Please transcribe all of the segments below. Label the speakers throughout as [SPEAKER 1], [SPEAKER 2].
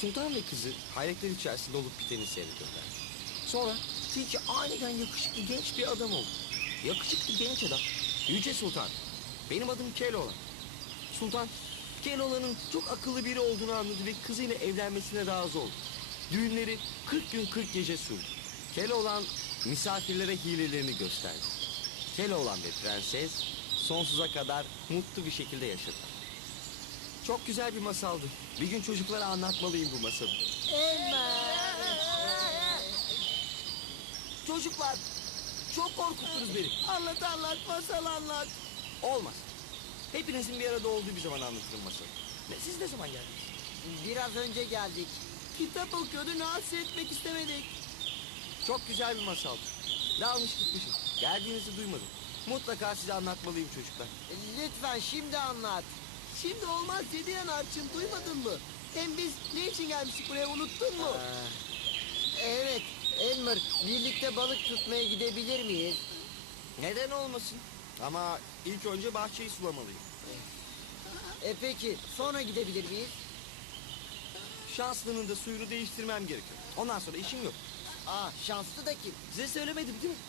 [SPEAKER 1] Sultan ve kızı hayretler içerisinde olup biteni seyrediyorlar. Sonra tilki aniden yakışıklı genç bir adam oldu. Yakışıklı genç adam. Yüce Sultan. Benim adım Keloğlan. Sultan, Keloğlan'ın çok akıllı biri olduğunu anladı ve kızıyla evlenmesine razı oldu. Düğünleri 40 gün 40 gece sürdü. Keloğlan misafirlere hilelerini gösterdi. Keloğlan ve prenses sonsuza kadar mutlu bir şekilde yaşadılar. Çok güzel bir masaldı. Bir gün çocuklara anlatmalıyım bu masalı. Çocuklar, çok korkuttunuz beni.
[SPEAKER 2] Anlat anlat masal anlat.
[SPEAKER 1] Olmaz. Hepinizin bir arada olduğu bir zaman anlatırım masalı. Ne, siz ne zaman geldiniz?
[SPEAKER 2] Biraz önce geldik. Kitap okuyordu rahatsız etmek istemedik.
[SPEAKER 1] Çok güzel bir masaldı. Ne almış gitmişim. Geldiğinizi duymadım. Mutlaka size anlatmalıyım çocuklar.
[SPEAKER 2] Lütfen şimdi anlat. Şimdi olmaz dedi ya Narçın duymadın mı? Hem biz ne için gelmiştik buraya unuttun mu?
[SPEAKER 3] Evet Elmer birlikte balık tutmaya gidebilir miyiz?
[SPEAKER 1] Neden olmasın? Ama ilk önce bahçeyi sulamalıyım.
[SPEAKER 3] E peki sonra gidebilir miyiz?
[SPEAKER 1] Şanslının da suyunu değiştirmem gerekiyor. Ondan sonra işim yok.
[SPEAKER 3] Aa şanslı da kim?
[SPEAKER 1] Size söylemedim değil mi?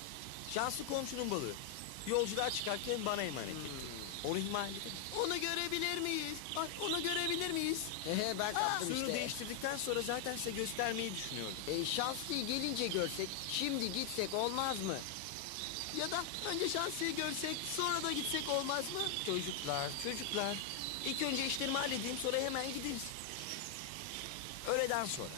[SPEAKER 1] Şanslı komşunun balığı. Yolculuğa çıkarken bana emanet etti. Onu ihmal edemem.
[SPEAKER 2] Onu görebilir miyiz? Ay, onu görebilir miyiz?
[SPEAKER 3] He ben kaptım Suyunu
[SPEAKER 1] işte. değiştirdikten sonra zaten size göstermeyi düşünüyorum.
[SPEAKER 3] E, şanslıyı gelince görsek şimdi gitsek olmaz mı?
[SPEAKER 2] Ya da önce şanslıyı görsek sonra da gitsek olmaz mı?
[SPEAKER 1] Çocuklar, çocuklar.
[SPEAKER 2] İlk önce işlerimi halledeyim sonra hemen gideriz. Öğleden sonra.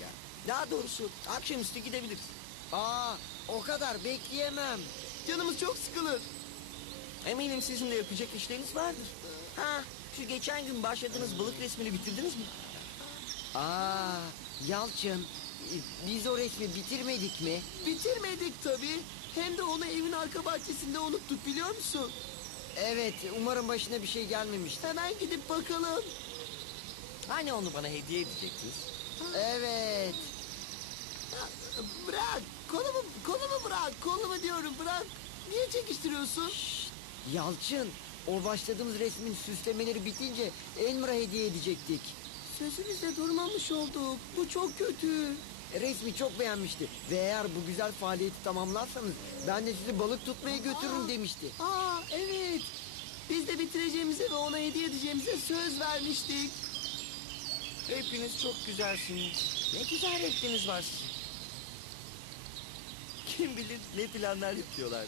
[SPEAKER 2] Ya, daha doğrusu akşamüstü gidebiliriz.
[SPEAKER 3] Aa o kadar bekleyemem.
[SPEAKER 2] Canımız çok sıkılır.
[SPEAKER 1] Eminim sizin de yapacak işleriniz vardır. Ha, şu geçen gün başladığınız balık resmini bitirdiniz mi?
[SPEAKER 3] Aa Yalçın biz o resmi bitirmedik mi?
[SPEAKER 2] Bitirmedik tabii. Hem de onu evin arka bahçesinde unuttuk biliyor musun?
[SPEAKER 3] Evet umarım başına bir şey gelmemiştir.
[SPEAKER 2] Hemen gidip bakalım.
[SPEAKER 1] Hani onu bana hediye edecektiniz?
[SPEAKER 3] Evet.
[SPEAKER 2] Bırak kolumu kolumu bırak kolumu diyorum bırak. Niye çekiştiriyorsun?
[SPEAKER 3] Yalçın o başladığımız resmin süslemeleri bitince Elmer'a hediye edecektik.
[SPEAKER 2] Sözümüzde durmamış olduk. Bu çok kötü.
[SPEAKER 3] Resmi çok beğenmişti. Ve eğer bu güzel faaliyeti tamamlarsanız ben de sizi balık tutmaya götürürüm demişti.
[SPEAKER 2] Aa evet. Biz de bitireceğimize ve ona hediye edeceğimize söz vermiştik.
[SPEAKER 1] Hepiniz çok güzelsiniz. Ne güzel renkleriniz var sizin. Kim bilir ne planlar yapıyorlar.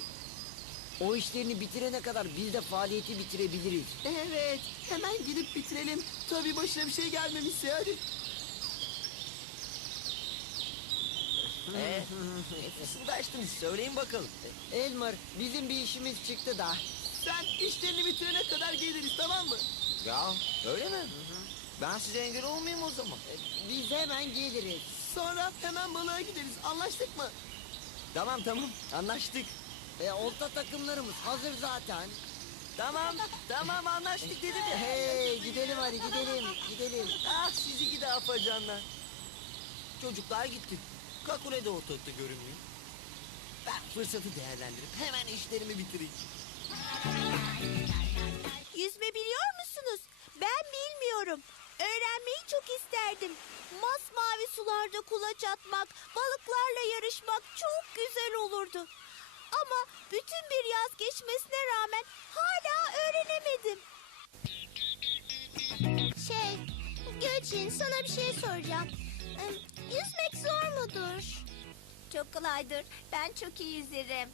[SPEAKER 3] O işlerini bitirene kadar biz de faaliyeti bitirebiliriz.
[SPEAKER 2] Evet, hemen gidip bitirelim. Tabii başına bir şey gelmemişse hadi.
[SPEAKER 1] Ee, fısıldaştınız söyleyin bakalım.
[SPEAKER 3] Elmer, bizim bir işimiz çıktı da.
[SPEAKER 2] Sen işlerini bitirene kadar geliriz tamam mı?
[SPEAKER 1] Ya öyle mi? Ben size engel olmayayım o zaman.
[SPEAKER 3] Biz hemen geliriz.
[SPEAKER 2] Sonra hemen balığa gideriz. Anlaştık mı?
[SPEAKER 1] Tamam tamam anlaştık.
[SPEAKER 3] E, olta takımlarımız hazır zaten.
[SPEAKER 1] Tamam tamam anlaştık dedim ya.
[SPEAKER 3] Hey, gidelim hadi gidelim, gidelim.
[SPEAKER 1] Ah sizi gidi afacanlar. Çocuklar gitti. Kakule de ortalıkta görünmüyor. Ben fırsatı değerlendirip hemen işlerimi bitireyim.
[SPEAKER 4] Yüzme biliyor musunuz? Ben bilmiyorum. Öğrenmeyi çok isterdim. Masmavi sularda kulaç atmak, balıklarla yarışmak çok güzel olurdu. Ama bütün bir yaz geçmesine rağmen hala öğrenemedim.
[SPEAKER 5] Şey, Gülçin sana bir şey soracağım. Yüzmek zor mudur?
[SPEAKER 6] Çok kolaydır. Ben çok iyi yüzerim.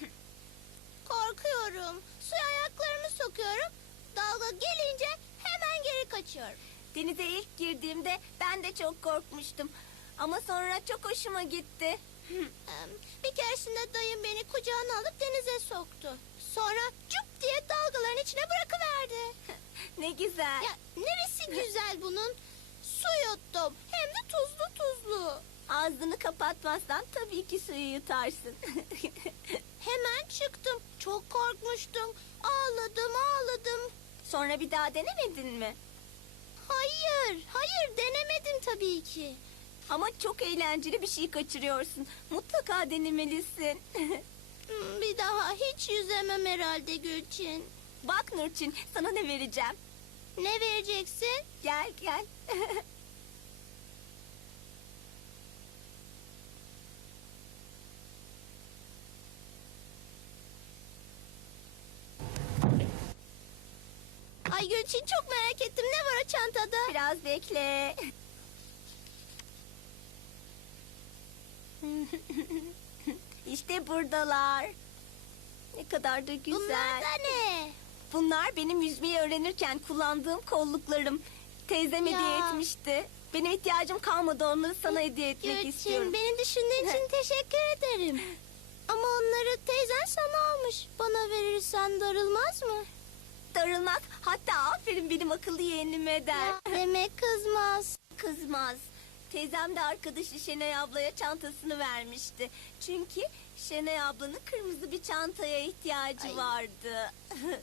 [SPEAKER 5] Korkuyorum. Suya ayaklarımı sokuyorum. Dalga gelince hemen geri kaçıyorum.
[SPEAKER 6] Denize ilk girdiğimde ben de çok korkmuştum. Ama sonra çok hoşuma gitti.
[SPEAKER 5] Bir keresinde dayım beni kucağına alıp denize soktu. Sonra cüp diye dalgaların içine bırakıverdi.
[SPEAKER 6] ne güzel. Ya
[SPEAKER 5] neresi güzel bunun? Su yuttum. Hem de tuzlu tuzlu.
[SPEAKER 6] Ağzını kapatmazsan tabii ki suyu yutarsın.
[SPEAKER 5] Hemen çıktım. Çok korkmuştum. Ağladım ağladım.
[SPEAKER 6] Sonra bir daha denemedin mi?
[SPEAKER 5] Hayır, hayır denemedim tabii ki.
[SPEAKER 6] Ama çok eğlenceli bir şey kaçırıyorsun. Mutlaka denemelisin.
[SPEAKER 5] Hmm, Bir daha hiç yüzemem herhalde Gülçin.
[SPEAKER 6] Bak Nurçin sana ne vereceğim.
[SPEAKER 5] Ne vereceksin?
[SPEAKER 6] Gel gel.
[SPEAKER 5] Ay Gülçin çok merak ettim. Ne var o çantada?
[SPEAKER 6] Biraz bekle. işte buradalar. Ne kadar da güzel.
[SPEAKER 5] Bunlar da ne?
[SPEAKER 6] Bunlar benim yüzmeyi öğrenirken kullandığım kolluklarım. Teyzem Ya. hediye etmişti. Benim ihtiyacım kalmadı onları sana hediye etmek Gülçin istiyorum.
[SPEAKER 5] beni düşündüğün için teşekkür ederim. Ama onları teyzen sana almış. Bana verirsen darılmaz mı?
[SPEAKER 6] Darılmaz. Hatta aferin benim akıllı yeğenime der. Ya,
[SPEAKER 5] demek kızmaz.
[SPEAKER 6] Kızmaz. Teyzem de arkadaşı Şenay ablaya çantasını vermişti. Çünkü Şenay ablanın kırmızı bir çantaya ihtiyacı Ay. vardı.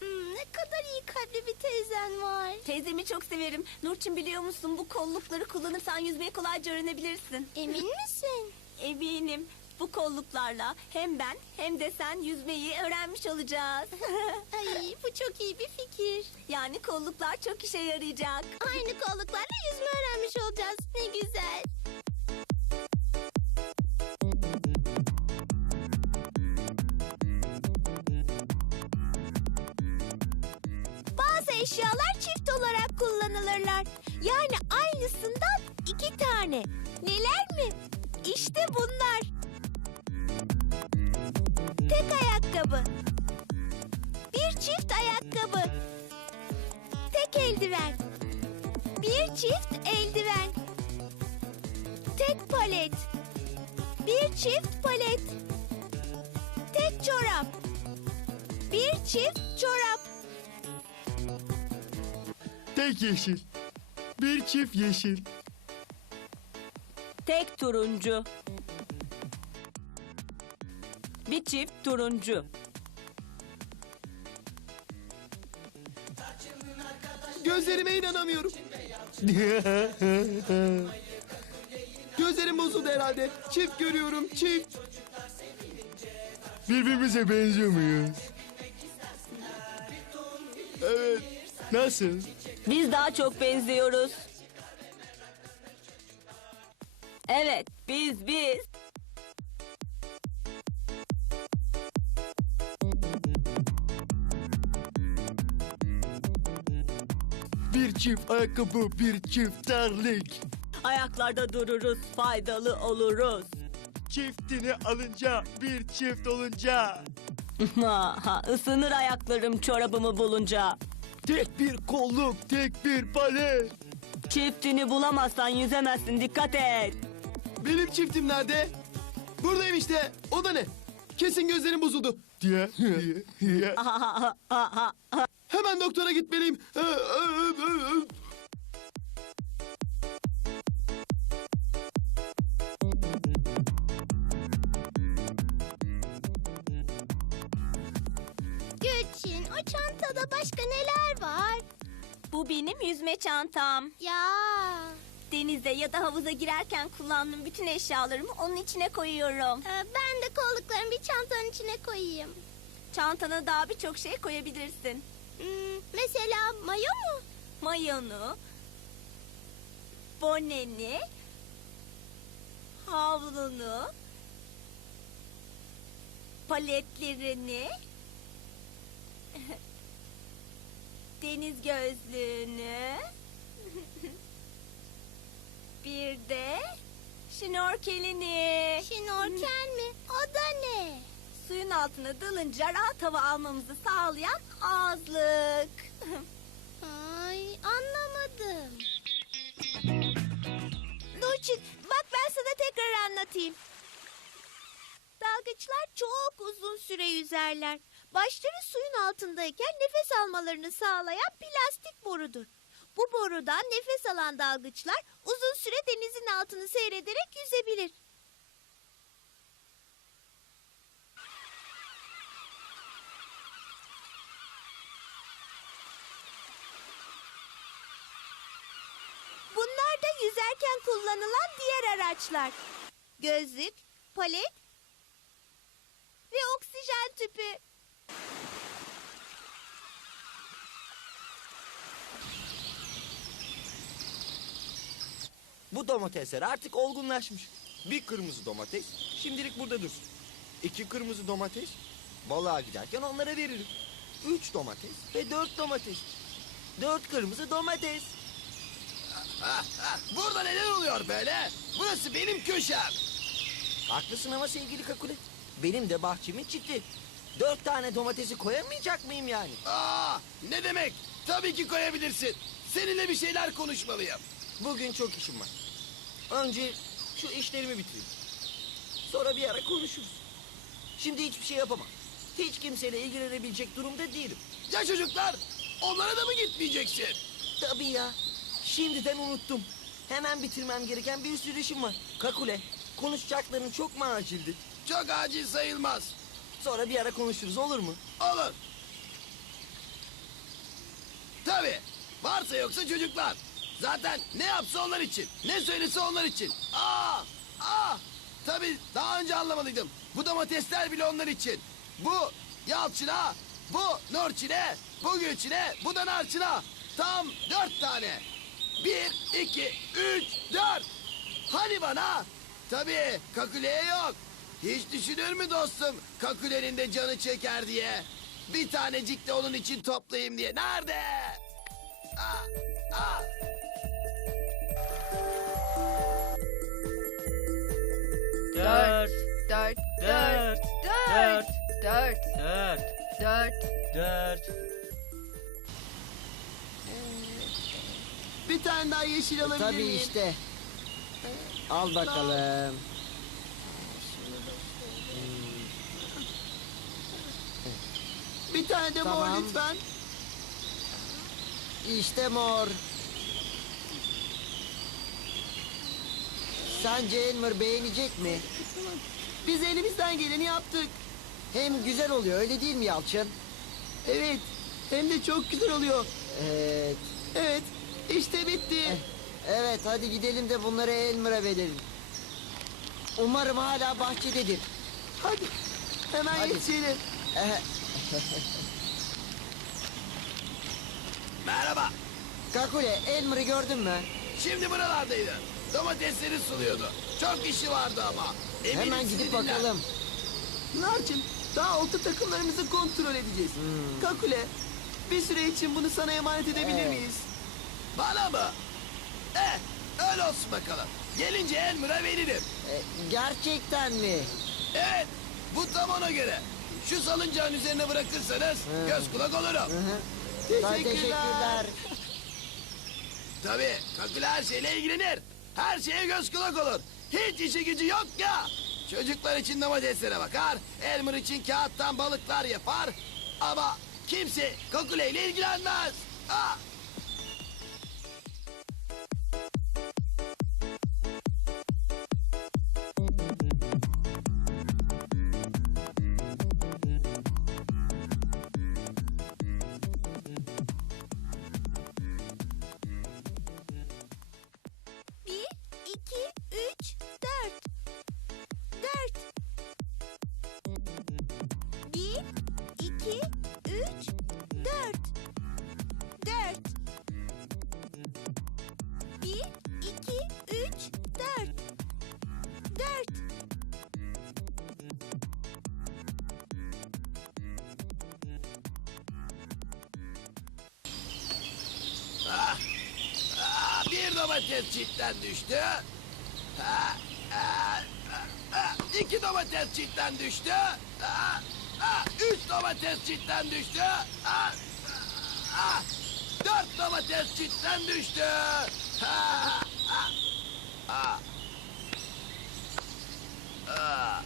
[SPEAKER 5] Hmm, ne kadar iyi kalpli bir teyzen var.
[SPEAKER 6] Teyzemi çok severim. Nurçin biliyor musun bu kollukları kullanırsan yüzmeyi kolayca öğrenebilirsin.
[SPEAKER 5] Emin misin?
[SPEAKER 6] Eminim bu kolluklarla hem ben hem de sen yüzmeyi öğrenmiş olacağız.
[SPEAKER 5] Ay bu çok iyi bir fikir.
[SPEAKER 6] yani kolluklar çok işe yarayacak.
[SPEAKER 5] Aynı kolluklarla yüzme öğrenmiş olacağız. Ne güzel.
[SPEAKER 4] Bazı eşyalar çift olarak kullanılırlar. Yani aynısından iki tane. Neler mi? İşte bunlar. Tek ayakkabı. Bir çift ayakkabı. Tek eldiven. Bir çift eldiven. Tek palet. Bir çift palet. Tek çorap. Bir çift çorap.
[SPEAKER 7] Tek yeşil. Bir çift yeşil.
[SPEAKER 8] Tek turuncu. Bir çift turuncu.
[SPEAKER 7] Gözlerime inanamıyorum. Gözlerim bozuldu herhalde. Çift görüyorum, çift. Birbirimize benziyor muyuz? Evet. Nasıl?
[SPEAKER 8] Biz daha çok benziyoruz. Evet, biz biz.
[SPEAKER 7] Çift ayakkabı, bir çift terlik.
[SPEAKER 8] Ayaklarda dururuz, faydalı oluruz.
[SPEAKER 7] Çiftini alınca, bir çift olunca.
[SPEAKER 8] Isınır ayaklarım çorabımı bulunca.
[SPEAKER 7] Tek bir kolluk, tek bir palet.
[SPEAKER 8] Çiftini bulamazsan yüzemezsin, dikkat et.
[SPEAKER 7] Benim çiftim nerede? Buradayım işte. O da ne? Kesin gözlerim bozuldu. Diye, diye, diye. Ha, ha, ha, ha, ha. Hemen doktora gitmeliyim.
[SPEAKER 5] Gülçin o çantada başka neler var?
[SPEAKER 6] Bu benim yüzme çantam. Ya Denize ya da havuza girerken kullandığım bütün eşyalarımı onun içine koyuyorum.
[SPEAKER 5] e, ben de kolluklarımı bir çantanın içine koyayım.
[SPEAKER 6] Çantana daha birçok şey koyabilirsin.
[SPEAKER 5] Hmm, mesela mayo mu?
[SPEAKER 6] Mayonu, boneni, havlunu, paletlerini, deniz gözlüğünü, bir de şnorkelini.
[SPEAKER 5] Şnorkel mi? O da ne?
[SPEAKER 6] Suyun altına dalınca rahat hava almamızı sağlayan ağızlık.
[SPEAKER 5] Ay anlamadım.
[SPEAKER 4] Nurçin bak ben sana tekrar anlatayım. Dalgıçlar çok uzun süre yüzerler. Başları suyun altındayken nefes almalarını sağlayan plastik borudur. Bu borudan nefes alan dalgıçlar uzun süre denizin altını seyrederek yüzebilir. Bunlar Sularda yüzerken kullanılan diğer araçlar. Gözlük, palet ve oksijen tüpü.
[SPEAKER 3] Bu domatesler artık olgunlaşmış. Bir kırmızı domates şimdilik burada dursun. İki kırmızı domates balığa giderken onlara veririm. Üç domates ve dört domates. Dört kırmızı domates.
[SPEAKER 9] Burada neler oluyor böyle? Burası benim köşem.
[SPEAKER 3] Haklısın ama sevgili Kakule. Benim de bahçemin çiti. Dört tane domatesi koyamayacak mıyım yani?
[SPEAKER 9] Aa, ne demek? Tabii ki koyabilirsin. Seninle bir şeyler konuşmalıyım.
[SPEAKER 3] Bugün çok işim var. Önce şu işlerimi bitireyim. Sonra bir ara konuşuruz. Şimdi hiçbir şey yapamam. Hiç kimseyle ilgilenebilecek durumda değilim.
[SPEAKER 9] Ya çocuklar? Onlara da mı gitmeyeceksin?
[SPEAKER 3] Tabii ya. Şimdiden unuttum. Hemen bitirmem gereken bir sürü işim var. Kakule, konuşacakların çok mu acildi?
[SPEAKER 9] Çok acil sayılmaz.
[SPEAKER 3] Sonra bir ara konuşuruz olur mu?
[SPEAKER 9] Olur. Tabii. Varsa yoksa çocuklar. Zaten ne yapsa onlar için. Ne söylese onlar için. Aa! Aa! Tabii daha önce anlamalıydım. Bu domatesler bile onlar için. Bu Yalçın'a, bu Nurçin'e, bu Gülçin'e, bu da Narçın'a. Tam dört tane. Bir, iki, üç, dört. Hani bana? Tabii Kakule'ye yok. Hiç düşünür mü dostum Kakule'nin de canı çeker diye? Bir tanecik de onun için toplayayım diye. Nerede? Aa, aa.
[SPEAKER 10] Dört,
[SPEAKER 11] dört,
[SPEAKER 12] dört,
[SPEAKER 13] dört,
[SPEAKER 14] dört,
[SPEAKER 15] Dört.
[SPEAKER 16] dört.
[SPEAKER 17] Dört.
[SPEAKER 2] Bir tane daha yeşil alabilir
[SPEAKER 3] Tabii işte. Al bakalım.
[SPEAKER 2] Bir tane de Tamam. mor lütfen.
[SPEAKER 3] İşte mor. Sence Elmer beğenecek mi?
[SPEAKER 2] Biz elimizden geleni yaptık.
[SPEAKER 3] Hem güzel oluyor öyle değil mi Yalçın?
[SPEAKER 2] Evet. Hem de çok güzel oluyor. Evet. Evet. İşte bitti.
[SPEAKER 3] Evet hadi gidelim de bunları Elmer'a verelim. Umarım hala bahçededir.
[SPEAKER 2] Hadi. Hemen Hadi. yetişelim.
[SPEAKER 9] Merhaba.
[SPEAKER 3] Kakule Elmer'ı gördün mü?
[SPEAKER 9] Şimdi buralardaydı. Domatesleri suluyordu. Çok işi vardı ama.
[SPEAKER 3] Eminim Hemen sizi gidip dinler. bakalım.
[SPEAKER 2] Narçın, daha olta takımlarımızı kontrol edeceğiz. Kakule, bir süre için bunu sana emanet edebilir Evet. miyiz?
[SPEAKER 9] Bana mı? Eh öyle olsun bakalım. Gelince Elmer'a veririm. E,
[SPEAKER 3] gerçekten mi?
[SPEAKER 9] Evet bu tam ona göre. Şu salıncağın üzerine bırakırsanız göz kulak olurum. Hı hı.
[SPEAKER 2] Teşekkürler. Teşekkürler.
[SPEAKER 9] Tabii Kakule her şeyle ilgilenir. Her şeye göz kulak olur. Hiç işi gücü yok ya. Çocuklar için domateslere bakar. Elmer için kağıttan balıklar yapar. Ama kimse Kakule ile ilgilenmez. Ha. Dört. Aa, bir domates çiftten düştü. Ha, ha, ha, iki domates çiftten düştü. Ha, ha, üç domates çiftten düştü. Ha, ha, dört domates çiftten düştü. Ha, ha, ha.
[SPEAKER 18] Ha.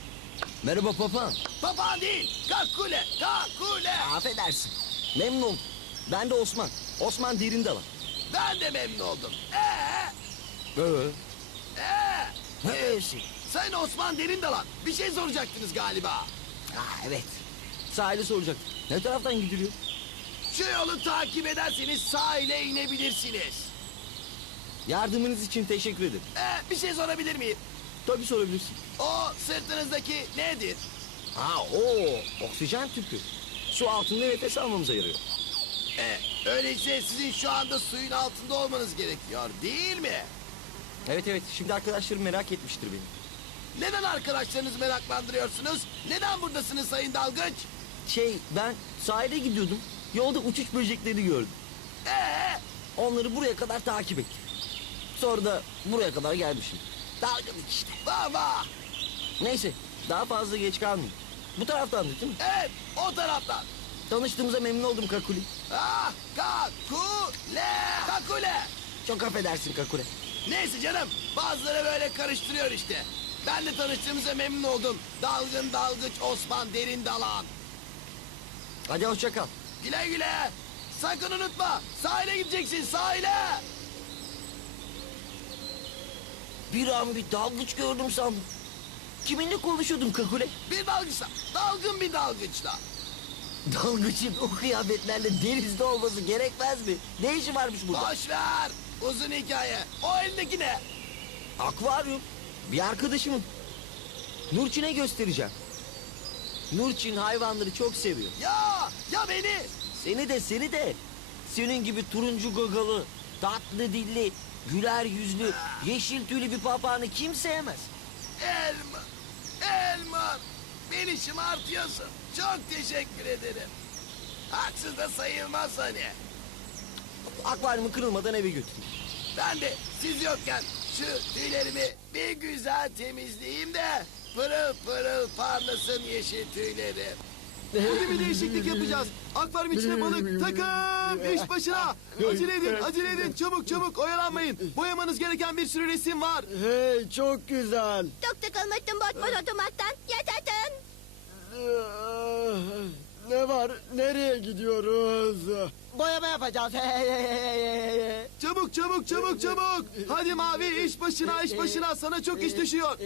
[SPEAKER 18] Merhaba papağan.
[SPEAKER 9] Papağan değil, kakule, kakule.
[SPEAKER 18] Affedersin. Memnun oldum. Ben de Osman. Osman Derindalan.
[SPEAKER 9] Ben de memnun oldum.
[SPEAKER 18] Ee, Ee?
[SPEAKER 9] ee. Neresi? Sayın Osman Derindalan, bir şey soracaktınız galiba.
[SPEAKER 18] Ha, evet. Sahile soracak. Ne taraftan gidiliyor?
[SPEAKER 9] Şu yolu takip ederseniz sahile inebilirsiniz.
[SPEAKER 18] Yardımınız için teşekkür ederim.
[SPEAKER 9] Ee, bir şey sorabilir miyim?
[SPEAKER 18] Tabii sorabilirsin.
[SPEAKER 9] O sırtınızdaki nedir?
[SPEAKER 18] Ha o oksijen tüpü. Su altında nefes almamıza yarıyor.
[SPEAKER 9] Ee, öyleyse sizin şu anda suyun altında olmanız gerekiyor değil mi?
[SPEAKER 18] Evet evet şimdi arkadaşlarım merak etmiştir beni.
[SPEAKER 9] Neden arkadaşlarınızı meraklandırıyorsunuz? Neden buradasınız Sayın Dalgıç?
[SPEAKER 18] Şey ben sahile gidiyordum. Yolda uçuş böcekleri gördüm. Ee, Onları buraya kadar takip ettim. Sonra da buraya kadar gelmişim.
[SPEAKER 9] Dalgınlık işte. vah vah.
[SPEAKER 18] Neyse daha fazla geç kalmayayım. Bu taraftan değil mi?
[SPEAKER 9] Evet, o taraftan.
[SPEAKER 18] Tanıştığımıza memnun oldum Kakuli.
[SPEAKER 9] Ah, kakule, kakule.
[SPEAKER 18] Çok affedersin Kakule.
[SPEAKER 9] Neyse canım, bazıları böyle karıştırıyor işte. Ben de tanıştığımıza memnun oldum. Dalgın dalgıç Osman Derin Dalan. Hadi hoşça kal. Güle güle. Sakın unutma, sahile gideceksin, sahile.
[SPEAKER 18] Bir an bir dalgıç gördüm sandım. Kiminle konuşuyordun Kakule?
[SPEAKER 9] Bir dalgıçla, dalgın bir dalgıçla.
[SPEAKER 18] Dalgıçın o kıyafetlerle denizde olması gerekmez mi? Ne işi varmış burada?
[SPEAKER 9] Boş ver, uzun hikaye. O elindeki ne?
[SPEAKER 18] Akvaryum. Bir arkadaşımın. Nurçin'e göstereceğim. Nurçin hayvanları çok seviyor.
[SPEAKER 9] Ya, ya beni.
[SPEAKER 18] Seni de seni de. Senin gibi turuncu gagalı, tatlı dilli, güler yüzlü, yeşil tüylü bir papağanı kim sevmez?
[SPEAKER 9] Elma, elma. Beni şımartıyorsun. Çok teşekkür ederim. Haksız da sayılmaz hani.
[SPEAKER 18] Akvaryumu kırılmadan eve götür.
[SPEAKER 9] Ben de siz yokken şu tüylerimi bir güzel temizleyeyim de pırıl pırıl parlasın yeşil tüylerim.
[SPEAKER 19] Bugün bir değişiklik yapacağız. Akvaryum içine balık. Takım iş başına. Acele edin, acele edin. Çabuk çabuk oyalanmayın. Boyamanız gereken bir sürü resim var.
[SPEAKER 20] Hey çok güzel.
[SPEAKER 21] Çok tıkılmıştım botbol oturmaktan. Yaşasın.
[SPEAKER 20] Ne var? Nereye gidiyoruz?
[SPEAKER 22] Boyama yapacağız.
[SPEAKER 19] Çabuk çabuk çabuk çabuk. Hadi mavi iş başına iş başına. Sana çok iş düşüyor.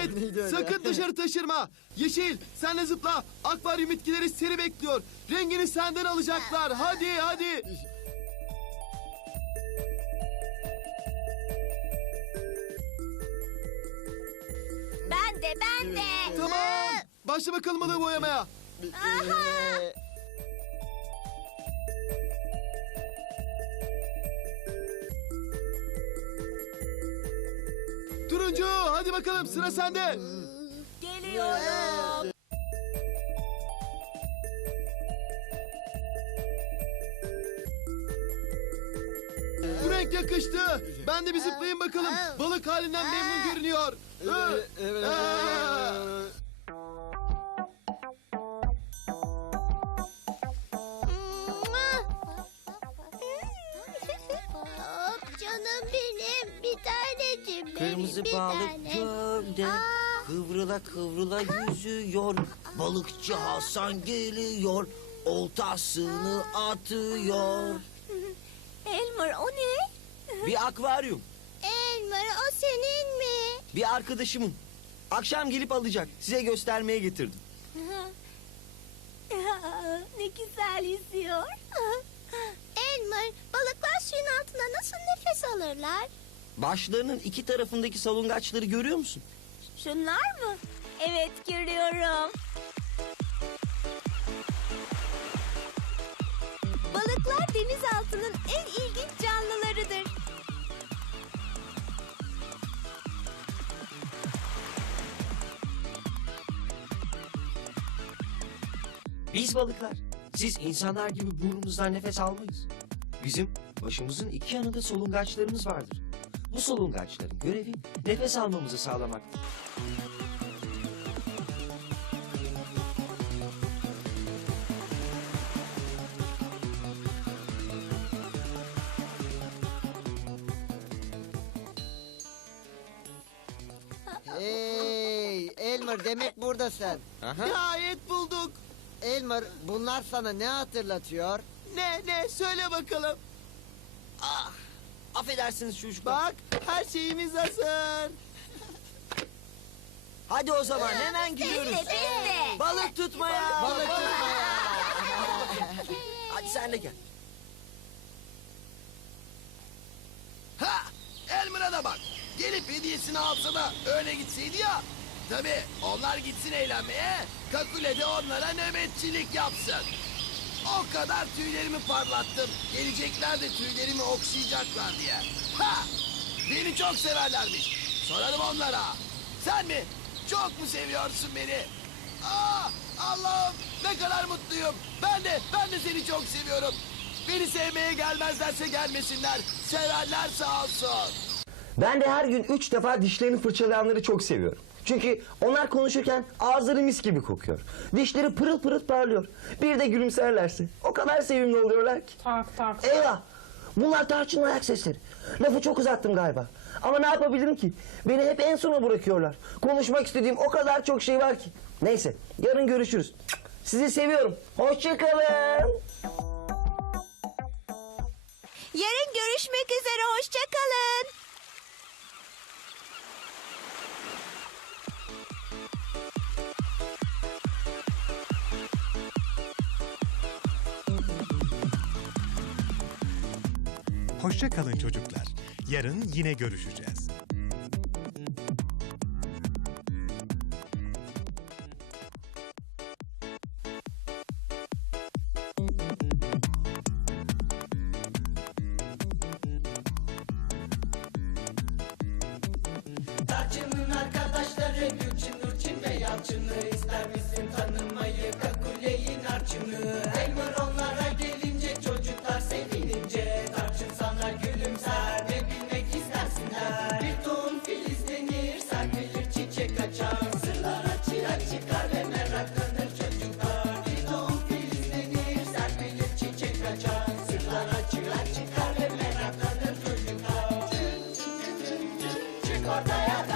[SPEAKER 19] Et. Neydi öyle? Sakın dışarı taşırma. Yeşil sen de zıpla. Akvaryum bitkileri seni bekliyor. Rengini senden alacaklar. Hadi hadi.
[SPEAKER 21] Ben de ben de.
[SPEAKER 19] Tamam. Başla bakalım balığı boyamaya. Turuncu hadi bakalım sıra sende.
[SPEAKER 23] Geliyorum.
[SPEAKER 19] Bu renk yakıştı. Ben de bir zıplayayım bakalım. Balık halinden memnun görünüyor. Hı.
[SPEAKER 24] Kırmızı bir balık tane. gölde Aa. kıvrıla kıvrıla yüzüyor. Balıkçı Hasan geliyor. Oltasını atıyor.
[SPEAKER 25] Elmer o ne?
[SPEAKER 18] Bir akvaryum.
[SPEAKER 26] Elmer o senin mi?
[SPEAKER 18] Bir arkadaşımın. Akşam gelip alacak. Size göstermeye getirdim.
[SPEAKER 25] ne güzel yüzüyor.
[SPEAKER 26] Elmer balıklar suyun altında nasıl nefes alırlar?
[SPEAKER 18] Başlarının iki tarafındaki salungaçları görüyor musun?
[SPEAKER 25] Şunlar mı? Evet görüyorum. Balıklar denizaltının en ilginç canlılarıdır.
[SPEAKER 18] Biz balıklar. Siz insanlar gibi burnumuzdan nefes almayız. Bizim başımızın iki yanında solungaçlarımız vardır. Bu solungaçların görevi nefes almamızı sağlamaktır.
[SPEAKER 3] Hey Elmer demek buradasın.
[SPEAKER 2] Nihayet bulduk.
[SPEAKER 3] Elmer bunlar sana ne hatırlatıyor?
[SPEAKER 2] Ne ne söyle bakalım. Affedersiniz çocuklar. Bak her şeyimiz hazır.
[SPEAKER 3] Hadi o zaman hemen gidiyoruz.
[SPEAKER 21] Biz de.
[SPEAKER 3] Balık tutmaya. Balık tutmaya.
[SPEAKER 18] Hadi sen de gel.
[SPEAKER 9] Ha! Elmer'a da bak. Gelip hediyesini alsa da öyle gitseydi ya. Tabii onlar gitsin eğlenmeye. Kakule de onlara nöbetçilik yapsın. O kadar tüylerimi parlattım. Gelecekler de tüylerimi okşayacaklar diye. Ha! Beni çok severlermiş. Sorarım onlara. Sen mi? Çok mu seviyorsun beni? Aa, Allah'ım ne kadar mutluyum. Ben de, ben de seni çok seviyorum. Beni sevmeye gelmezlerse gelmesinler. Severler sağ olsun.
[SPEAKER 18] Ben de her gün üç defa dişlerini fırçalayanları çok seviyorum. Çünkü onlar konuşurken ağızları mis gibi kokuyor. Dişleri pırıl pırıl parlıyor. Bir de gülümserlerse o kadar sevimli oluyorlar ki. Tak tak. Eyvah! Bunlar tarçın ayak sesleri. Lafı çok uzattım galiba. Ama ne yapabilirim ki? Beni hep en sona bırakıyorlar. Konuşmak istediğim o kadar çok şey var ki. Neyse, yarın görüşürüz. Sizi seviyorum. Hoşçakalın.
[SPEAKER 4] Yarın görüşmek üzere. Hoşçakalın.
[SPEAKER 27] Hoşça kalın çocuklar. Yarın yine görüşeceğiz. Tarçının arkadaşları Gülçin, Nurçin ve Yalçın'ı ister misin tanımayı Kakule'yi Narçın'ı Elmer corta y